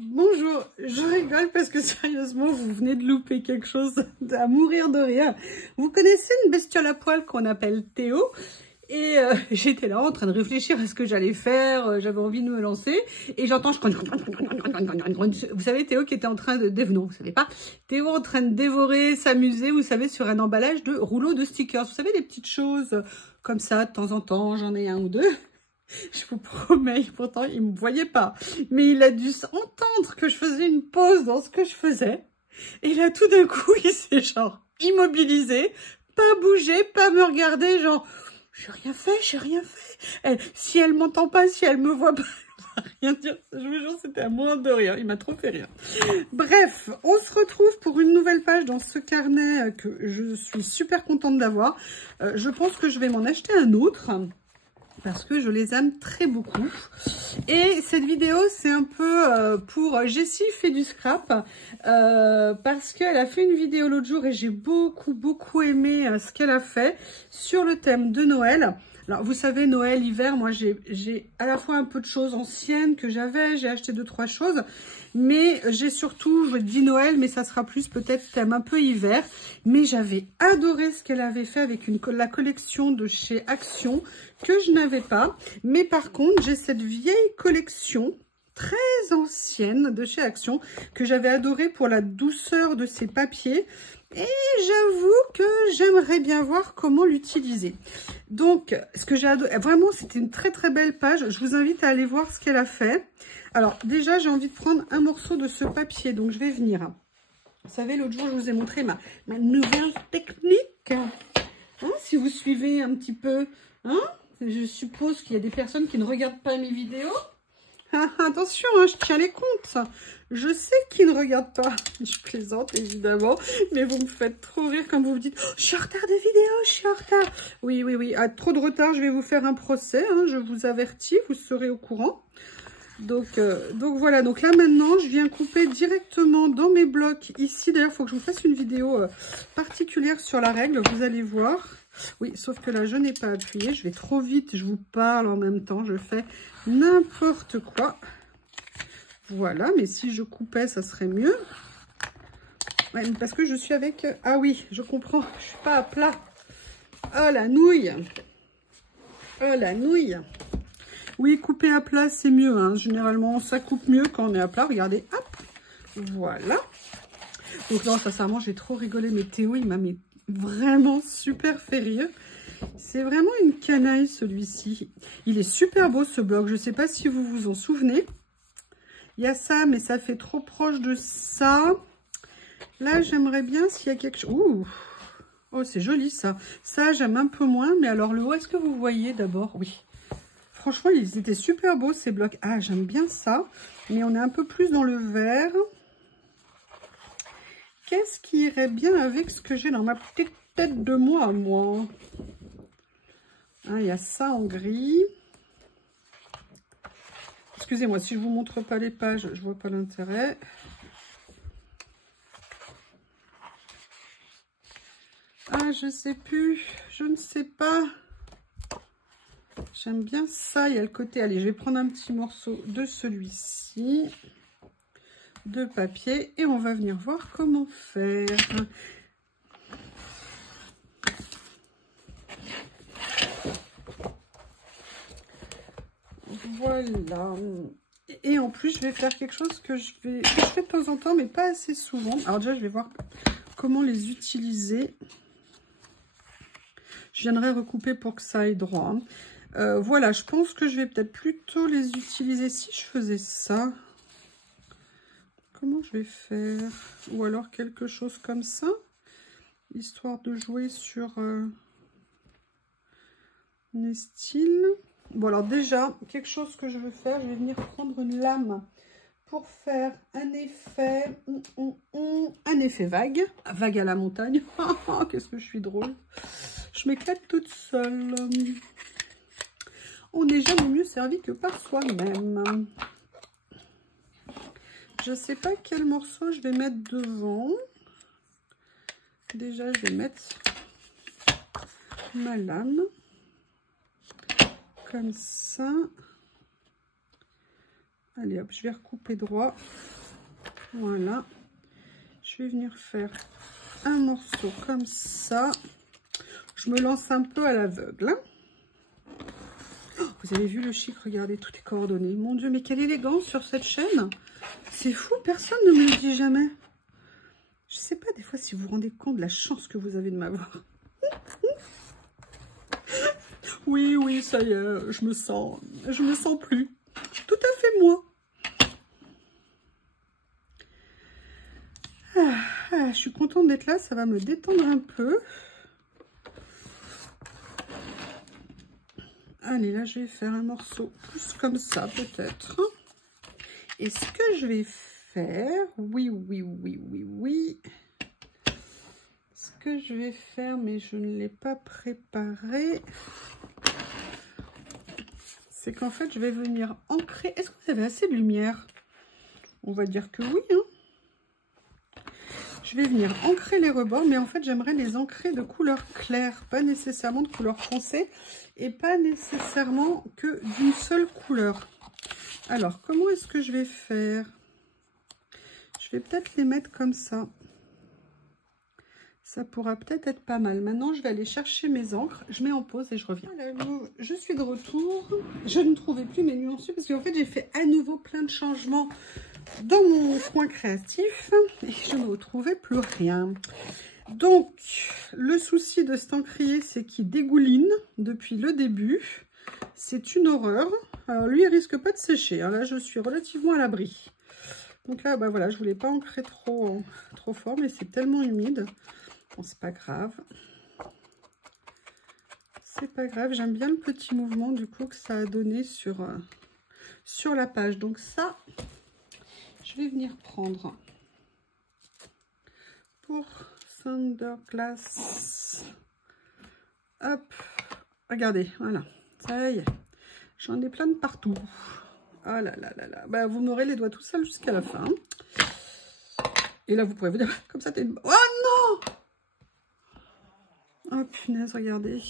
Bonjour, je rigole parce que sérieusement, vous venez de louper quelque chose à mourir de rire. Vous connaissez une bestiole à poil qu'on appelle Théo? Et j'étais là en train de réfléchir à ce que j'allais faire, j'avais envie de me lancer, et j'entends... Vous savez, Théo qui était en train de... Non, vous savez pas. Théo en train de dévorer, s'amuser, vous savez, sur un emballage de rouleaux de stickers. Vous savez, des petites choses comme ça, de temps en temps, j'en ai un ou deux. Je vous promets, pourtant, il me voyait pas. Mais il a dû entendre que je faisais une pause dans ce que je faisais. Et là, tout d'un coup, il s'est genre immobilisé, pas bougé, pas me regarder, genre... J'ai rien fait, j'ai rien fait. Si elle m'entend pas, si elle me voit pas, elle va rien dire. Je vous jure, c'était à mourir de rire. Il m'a trop fait rire. Bref, on se retrouve pour une nouvelle page dans ce carnet que je suis super contente d'avoir. Je pense que je vais m'en acheter un autre parce que je les aime très beaucoup. Et cette vidéo, c'est un peu pour Jessie fait du scrap, parce qu'elle a fait une vidéo l'autre jour et j'ai beaucoup aimé ce qu'elle a fait sur le thème de Noël. Alors, vous savez, Noël, hiver, moi, j'ai à la fois un peu de choses anciennes que j'avais, j'ai acheté 2-3 choses, mais j'ai surtout, je dis Noël, mais ça sera plus peut-être thème un peu hiver. Mais j'avais adoré ce qu'elle avait fait avec la collection de chez Action, que je n'avais pas. Mais par contre, j'ai cette vieille collection très ancienne de chez Action que j'avais adoré pour la douceur de ses papiers. Et j'avoue que j'aimerais bien voir comment l'utiliser. Donc, ce que j'ai adoré, vraiment, c'était une très belle page. Je vous invite à aller voir ce qu'elle a fait. Alors, déjà, j'ai envie de prendre un morceau de ce papier. Donc, je vais venir. Vous savez, l'autre jour, je vous ai montré ma nouvelle technique. Hein, si vous suivez un petit peu, hein, je suppose qu'il y a des personnes qui ne regardent pas mes vidéos. Ah, attention, hein, je tiens les comptes. Je sais qu'ils ne regardent pas. Je plaisante, évidemment. Mais vous me faites trop rire quand vous me dites oh, « Je suis en retard de vidéo, je suis en retard. » Oui. À trop de retard, je vais vous faire un procès. Hein, je vous avertis, vous serez au courant. Donc voilà. Donc là, maintenant, je viens couper directement dans mes blocs. Ici, d'ailleurs, il faut que je vous fasse une vidéo particulière sur la règle. Vous allez voir. Oui, sauf que là, je n'ai pas appuyé. Je vais trop vite. Je vous parle en même temps. Je fais n'importe quoi. Voilà, mais si je coupais, ça serait mieux. Ouais, parce que je suis avec... Ah oui, je comprends. Je suis pas à plat. Oh, la nouille. Oh, la nouille. Oui, couper à plat, c'est mieux. Hein. Généralement, ça coupe mieux quand on est à plat. Regardez, hop. Voilà. Donc non, sincèrement, j'ai trop rigolé. Mais Théo, il m'a vraiment super fait rire. C'est vraiment une canaille, celui-ci. Il est super beau, ce bloc. Je ne sais pas si vous vous en souvenez. Il y a ça, mais ça fait trop proche de ça. Là, j'aimerais bien s'il y a quelque chose... Ouh. Oh, c'est joli, ça. Ça, j'aime un peu moins. Mais alors, le haut, est-ce que vous voyez d'abord? Oui. Franchement, ils étaient super beaux, ces blocs. Ah, j'aime bien ça. Mais on est un peu plus dans le vert. Qu'est-ce qui irait bien avec ce que j'ai dans ma petite tête de moi, moi? Ah, il y a ça en gris. Excusez-moi, si je vous montre pas les pages, je vois pas l'intérêt. Ah, je sais plus. Je ne sais pas. J'aime bien ça. Il y a le côté... Allez, je vais prendre un petit morceau de celui-ci. De papier. Et on va venir voir comment faire. Voilà. Et en plus, je vais faire quelque chose que je fais de temps en temps, mais pas assez souvent. Alors déjà, je vais voir comment les utiliser. Je viendrai recouper pour que ça aille droit. Voilà, je pense que je vais peut-être plutôt les utiliser si je faisais ça. Comment je vais faire? Ou alors quelque chose comme ça, histoire de jouer sur les styles. Bon, alors déjà, quelque chose que je veux faire, je vais venir prendre une lame pour faire un effet vague. Vague à la montagne. Qu'est-ce que je suis drôle. Je m'éclate toute seule. On n'est jamais mieux servi que par soi-même. Je ne sais pas quel morceau je vais mettre devant. Déjà, je vais mettre ma lame. Comme ça. Allez hop, je vais recouper droit. Voilà. Je vais venir faire un morceau comme ça. Je me lance un peu à l'aveugle. Hein. Vous avez vu le chic, regardez, tout est coordonné. Mon Dieu, mais quelle élégance sur cette chaîne. C'est fou, personne ne me le dit jamais. Je sais pas des fois si vous vous rendez compte de la chance que vous avez de m'avoir. Oui, oui, ça y est, je me sens plus tout à fait moi. Je suis contente d'être là, ça va me détendre un peu. Allez, là, je vais faire un morceau plus comme ça, peut-être. Et ce que je vais faire, oui. Ce que je vais faire, mais je ne l'ai pas préparé, c'est qu'en fait, je vais venir ancrer. Est-ce que vous avez assez de lumière? On va dire que oui, hein. Je vais venir ancrer les rebords, mais en fait, j'aimerais les ancrer de couleur claire, pas nécessairement de couleur foncée, et pas nécessairement que d'une seule couleur. Alors, comment est-ce que je vais faire? Je vais peut-être les mettre comme ça. Ça pourra peut-être être pas mal. Maintenant, je vais aller chercher mes encres. Je mets en pause et je reviens. Voilà, je suis de retour. Je ne trouvais plus mes nuances parce qu'en fait, j'ai fait à nouveau plein de changements dans mon coin créatif et je ne retrouvais plus rien. Donc, le souci de cet encrier, c'est qu'il dégouline depuis le début. C'est une horreur. Alors, lui, il risque pas de sécher. Hein. Là, je suis relativement à l'abri. Donc là, bah voilà, je voulais pas ancrer trop fort, mais c'est tellement humide. Bon, c'est pas grave. C'est pas grave. J'aime bien le petit mouvement du coup que ça a donné sur la page. Donc ça, je vais venir prendre pour Thunderclass. Hop, regardez, voilà. Ça y est, j'en ai plein de partout. Ah là là là là. Bah, vous m'aurez les doigts tout seuls jusqu'à la fin. Et là, vous pourrez vous dire, comme ça, t'es une... Oh non! Oh punaise, regardez.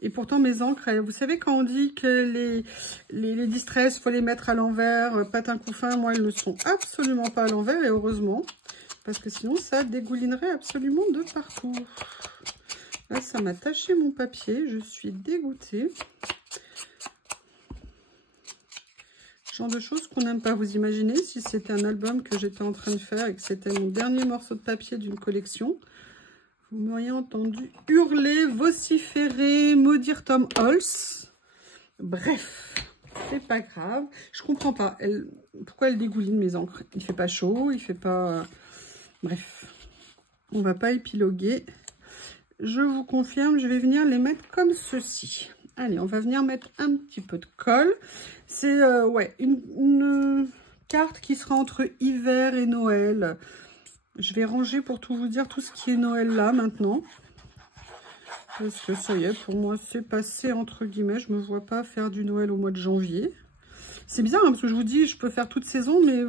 Et pourtant, mes encres, vous savez quand on dit que les distress, il faut les mettre à l'envers, patin couffin, moi, elles ne sont absolument pas à l'envers, et heureusement. Parce que sinon, ça dégoulinerait absolument de partout. Là, ça m'a taché mon papier, je suis dégoûtée. Genre de choses qu'on n'aime pas. Vous imaginez si c'était un album que j'étais en train de faire et que c'était mon dernier morceau de papier d'une collection, vous m'auriez entendu hurler, vociférer, maudire Tom Holtz. Bref, c'est pas grave. Je comprends pas. Pourquoi elle dégouline mes encres? Il fait pas chaud, il fait pas... Bref, on va pas épiloguer. Je vous confirme, je vais venir les mettre comme ceci. Allez, on va venir mettre un petit peu de colle. C'est ouais, une carte qui sera entre hiver et Noël. Je vais ranger pour tout vous dire tout ce qui est Noël là maintenant. Parce que ça y est, pour moi c'est passé entre guillemets. Je me vois pas faire du Noël au mois de janvier. C'est bizarre hein, parce que je vous dis, je peux faire toute saison, mais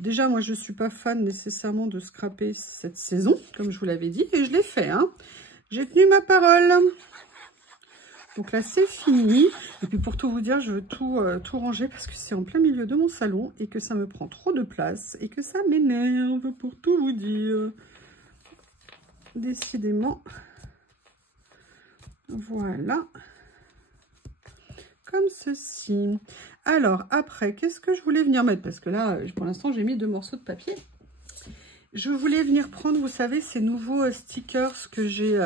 déjà moi je suis pas fan nécessairement de scraper cette saison, comme je vous l'avais dit, et je l'ai fait. Hein. J'ai tenu ma parole. Donc là, c'est fini. Et puis pour tout vous dire, je veux tout ranger parce que c'est en plein milieu de mon salon et que ça me prend trop de place et que ça m'énerve pour tout vous dire. Décidément. Voilà. Comme ceci. Alors, après, qu'est-ce que je voulais venir mettre? Parce que là, pour l'instant, j'ai mis 2 morceaux de papier. Je voulais venir prendre, vous savez, ces nouveaux stickers que j'ai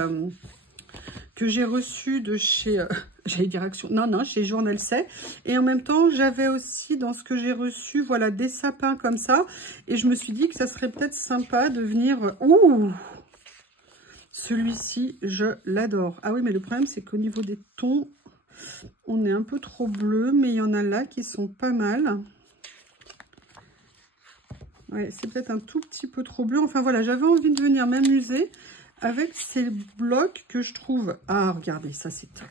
reçu de chez, j'allais dire Action, non, chez Journal C. Et en même temps, j'avais aussi dans ce que j'ai reçu, voilà, des sapins comme ça. Et je me suis dit que ça serait peut-être sympa de venir... Ouh! Celui-ci, je l'adore. Ah oui, mais le problème, c'est qu'au niveau des tons, on est un peu trop bleu, mais il y en a là qui sont pas mal. Ouais, c'est peut-être un tout petit peu trop bleu. Enfin, voilà, j'avais envie de venir m'amuser avec ces blocs que je trouve... Ah, regardez, ça, c'est top.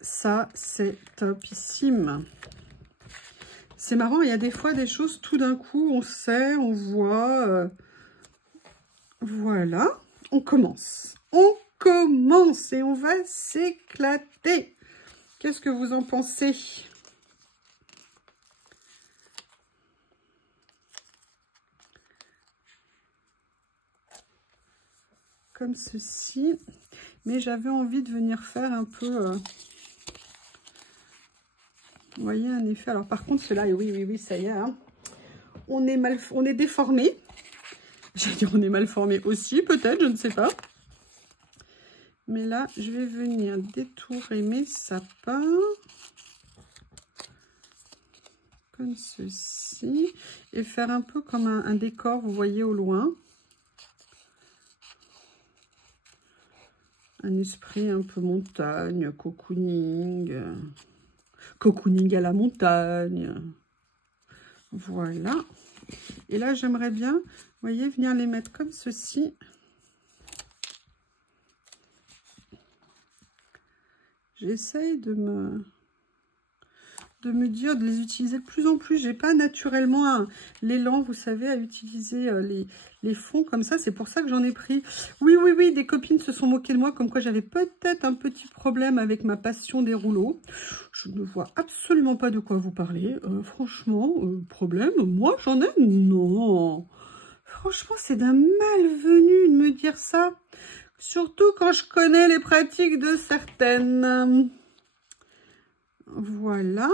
Ça, c'est topissime. C'est marrant, il y a des fois des choses, tout d'un coup, on sait, on voit. Voilà, on commence. On commence et on va s'éclater. Qu'est-ce que vous en pensez? Comme ceci. Mais j'avais envie de venir faire un peu... vous voyez, un effet. Alors par contre, cela, oui, ça y est. Hein. On est déformé. J'allais dire on est mal formé aussi, peut-être, je ne sais pas. Mais là, je vais venir détourer mes sapins. Comme ceci. Et faire un peu comme un décor, vous voyez, au loin. Un esprit un peu montagne, cocooning. Cocooning à la montagne. Voilà. Et là, j'aimerais bien, vous voyez, venir les mettre comme ceci. J'essaye de me dire de les utiliser de plus en plus. J'ai pas naturellement l'élan, vous savez, à utiliser les fonds comme ça. C'est pour ça que j'en ai pris. Oui, des copines se sont moquées de moi, comme quoi j'avais peut-être un petit problème avec ma passion des rouleaux. Je ne vois absolument pas de quoi vous parlez. Franchement, problème, moi j'en ai? Non. Franchement, c'est d'un malvenu de me dire ça. Surtout quand je connais les pratiques de certaines. Voilà.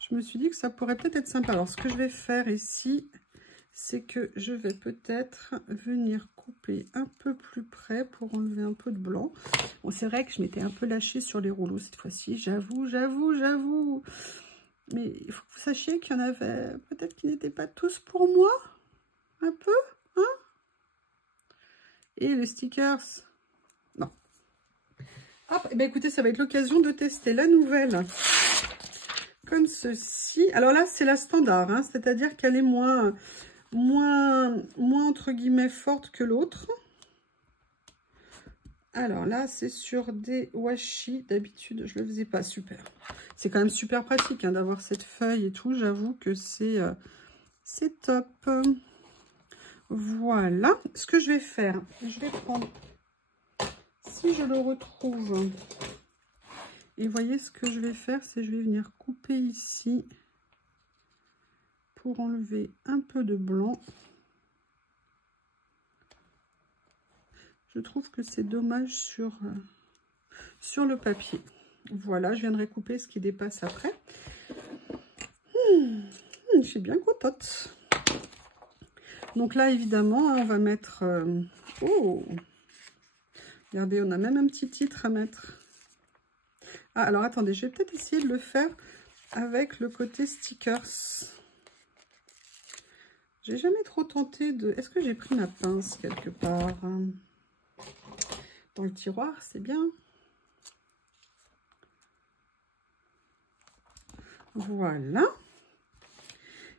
Je me suis dit que ça pourrait peut-être être sympa. Alors, ce que je vais faire ici, c'est que je vais peut-être venir couper un peu plus près pour enlever un peu de blanc. Bon, c'est vrai que je m'étais un peu lâchée sur les rouleaux cette fois-ci. J'avoue. Mais il faut que vous sachiez qu'il y en avait peut-être qui n'étaient pas tous pour moi. Un peu, hein? Et les stickers, non. Hop, et bien écoutez, ça va être l'occasion de tester la nouvelle. Comme ceci. Alors là, c'est la standard, hein, c'est-à-dire qu'elle est moins entre guillemets forte que l'autre. Alors là, c'est sur des washi. D'habitude, je le faisais pas. Super. C'est quand même super pratique hein, d'avoir cette feuille et tout. J'avoue que c'est top. Voilà. Ce que je vais faire, je vais prendre, si je le retrouve... Et voyez, ce que je vais faire, c'est je vais venir couper ici pour enlever un peu de blanc. Je trouve que c'est dommage sur le papier. Voilà, je viendrai couper ce qui dépasse après. Je suis bien contente. Donc là, évidemment, on va mettre... oh, regardez, on a même un petit titre à mettre. Ah, alors attendez, je vais peut-être essayer de le faire avec le côté stickers. J'ai jamais trop tenté de... Est-ce que j'ai pris ma pince quelque part? Dans le tiroir, c'est bien. Voilà.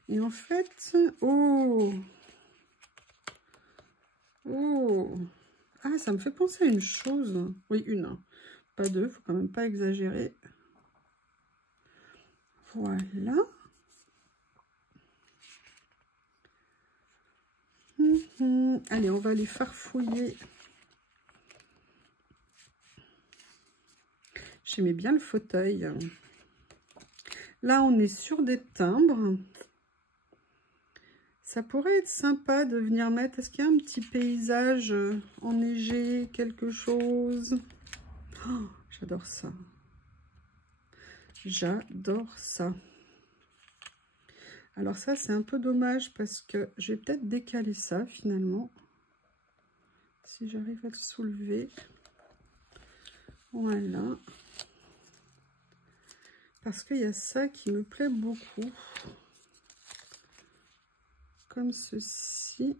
Et en fait... Oh! Ah, ça me fait penser à une chose. Oui, une. Pas deux, faut quand même pas exagérer. Voilà. Allez, on va les farfouiller. J'aimais bien le fauteuil. Là, on est sur des timbres. Ça pourrait être sympa de venir mettre... Est-ce qu'il y a un petit paysage enneigé, quelque chose? Oh, j'adore ça. J'adore ça. Alors ça, c'est un peu dommage parce que je vais peut-être décaler ça finalement. Si j'arrive à le soulever. Voilà. Parce qu'il y a ça qui me plaît beaucoup. Comme ceci.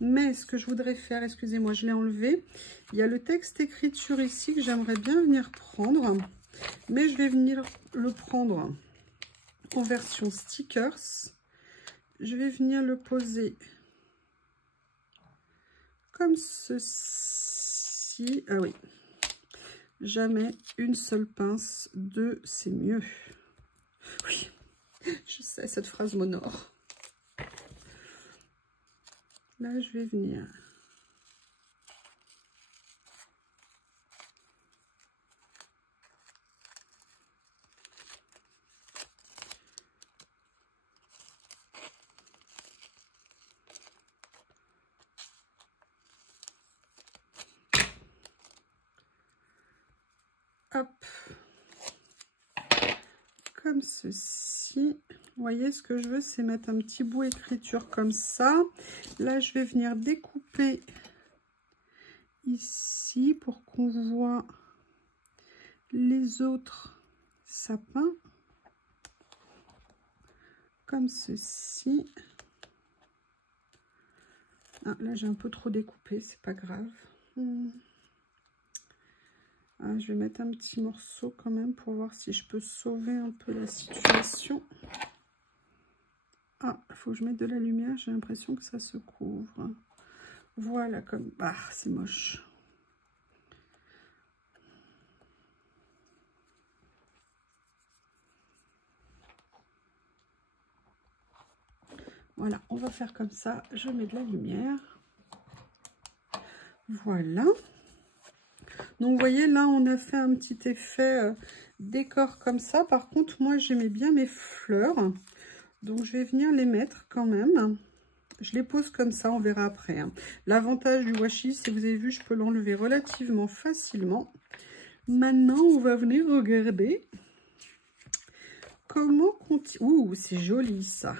Mais ce que je voudrais faire, excusez-moi, je l'ai enlevé. Il y a le texte écriture ici que j'aimerais bien venir prendre. Mais je vais venir le prendre en version stickers. Je vais venir le poser comme ceci. Ah oui. Jamais une seule pince, deux, c'est mieux. Oui, je sais, cette phrase m'honore. Là, je vais venir. comme ceci. Vous voyez, ce que je veux, c'est mettre un petit bout écriture comme ça. Là, je vais venir découper ici pour qu'on voit les autres sapins. Comme ceci. Ah, là, j'ai un peu trop découpé, c'est pas grave. Ah, je vais mettre un petit morceau quand même pour voir si je peux sauver un peu la situation. Ah, il faut que je mette de la lumière, j'ai l'impression que ça se couvre. Voilà, comme... Ah, c'est moche. Voilà, on va faire comme ça. Je mets de la lumière. Voilà. Donc, vous voyez, là, on a fait un petit effet décor comme ça. Par contre, moi, j'aimais bien mes fleurs. Donc, je vais venir les mettre quand même. Je les pose comme ça, on verra après. Hein. L'avantage du washi, si vous avez vu, je peux l'enlever relativement facilement. Maintenant, on va venir regarder comment continuer. Ouh, c'est joli, ça.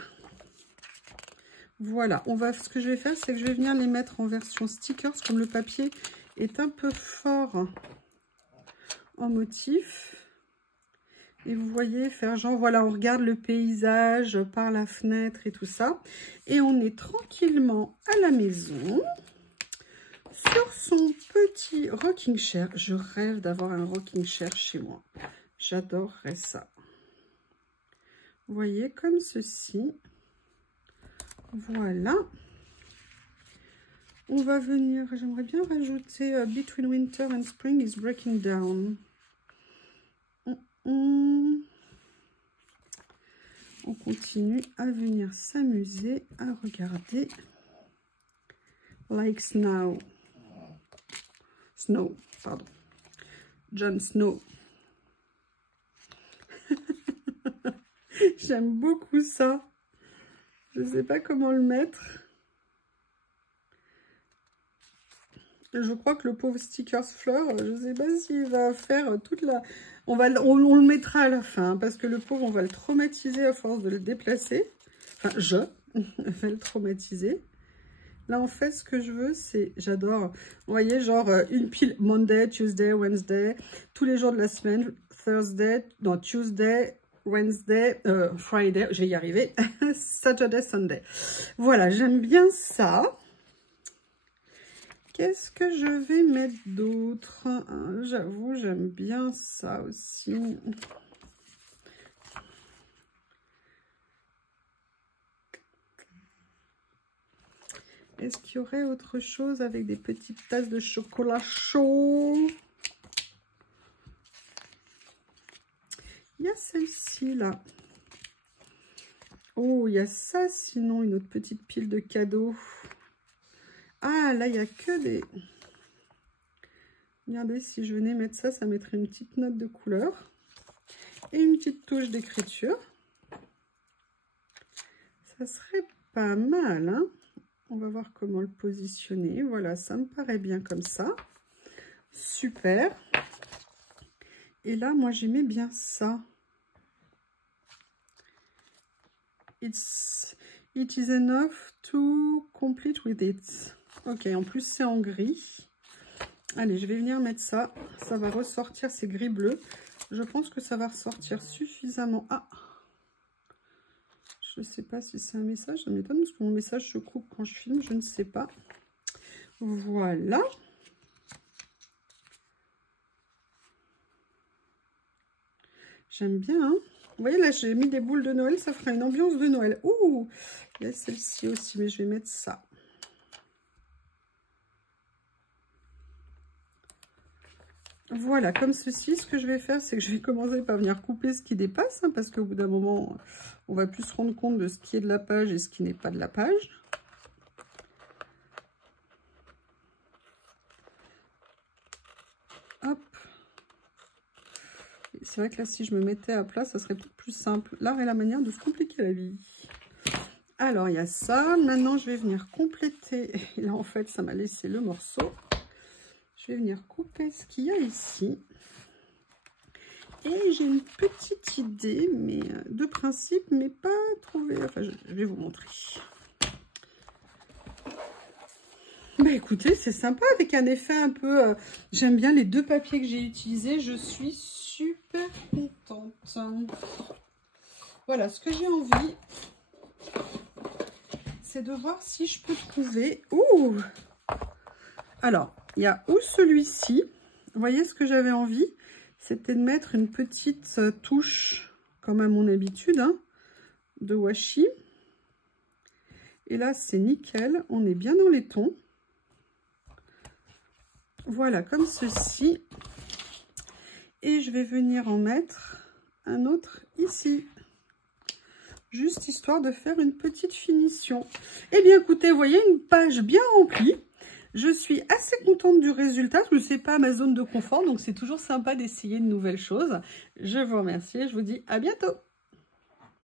Voilà, ce que je vais faire, c'est que je vais venir les mettre en version stickers, comme le papier est un peu fort en motif. Et vous voyez, faire genre, voilà, on regarde le paysage par la fenêtre et tout ça. Et on est tranquillement à la maison, sur son petit rocking chair. Je rêve d'avoir un rocking chair chez moi. J'adorerais ça. Vous voyez, comme ceci. Voilà. On va venir, j'aimerais bien rajouter Between Winter and Spring is Breaking Down. On continue à venir s'amuser, à regarder Like Snow. Snow, pardon. Jon Snow. J'aime beaucoup ça. Je ne sais pas comment le mettre. Je crois que le pauvre stickers fleur, je ne sais pas s'il va faire toute la... On le mettra à la fin, parce que le pauvre, on va le traumatiser à force de le déplacer. Enfin, je vais le traumatiser. Là, en fait, ce que je veux, c'est... J'adore. Vous voyez, genre, une pile Monday, Tuesday, Wednesday, tous les jours de la semaine, Thursday, non, Tuesday, Wednesday, Friday, je vais y arriver, Saturday, Sunday. Voilà, j'aime bien ça. Qu'est-ce que je vais mettre d'autre? J'avoue, j'aime bien ça aussi. Est-ce qu'il y aurait autre chose avec des petites tasses de chocolat chaud? Il y a celle-ci là. Oh, il y a ça sinon, une autre petite pile de cadeaux. Ah, là, il n'y a que des... Regardez, si je venais mettre ça, ça mettrait une petite note de couleur. Et une petite touche d'écriture. Ça serait pas mal, hein? On va voir comment le positionner. Voilà, ça me paraît bien comme ça. Super. Et là, moi, j'aimais bien ça. It is enough to complete with it. Ok, en plus c'est en gris. Allez, je vais venir mettre ça. Ça va ressortir, c'est gris-bleu. Je pense que ça va ressortir suffisamment. Ah, je ne sais pas si c'est un message. Ça m'étonne parce que mon message se coupe quand je filme. Je ne sais pas. Voilà. J'aime bien, hein. Vous voyez, là, j'ai mis des boules de Noël. Ça fera une ambiance de Noël. Ouh, il y a celle-ci aussi, mais je vais mettre ça. Voilà, comme ceci, ce que je vais faire, c'est que je vais commencer par venir couper ce qui dépasse, hein, parce qu'au bout d'un moment, on va plus se rendre compte de ce qui est de la page et ce qui n'est pas de la page. Hop. C'est vrai que là, si je me mettais à plat, ça serait peut-être plus simple. L'art est la manière de se compliquer la vie. Alors, il y a ça. Maintenant, je vais venir compléter. Et là, en fait, ça m'a laissé le morceau. Je vais venir couper ce qu'il y a ici. Et j'ai une petite idée mais de principe, mais pas trouvée. Enfin, je vais vous montrer. Bah écoutez, c'est sympa avec un effet un peu... j'aime bien les deux papiers que j'ai utilisés. Je suis super contente. Voilà, ce que j'ai envie, c'est de voir si je peux trouver... Ouh! Alors, il y a ou celui-ci. Vous voyez ce que j'avais envie? C'était de mettre une petite touche, comme à mon habitude, hein, de washi. Et là, c'est nickel. On est bien dans les tons. Voilà, comme ceci. Et je vais venir en mettre un autre ici. Juste histoire de faire une petite finition. Eh bien, écoutez, vous voyez, une page bien remplie. Je suis assez contente du résultat, parce que ce n'est pas ma zone de confort, donc c'est toujours sympa d'essayer de nouvelles choses. Je vous remercie et je vous dis à bientôt.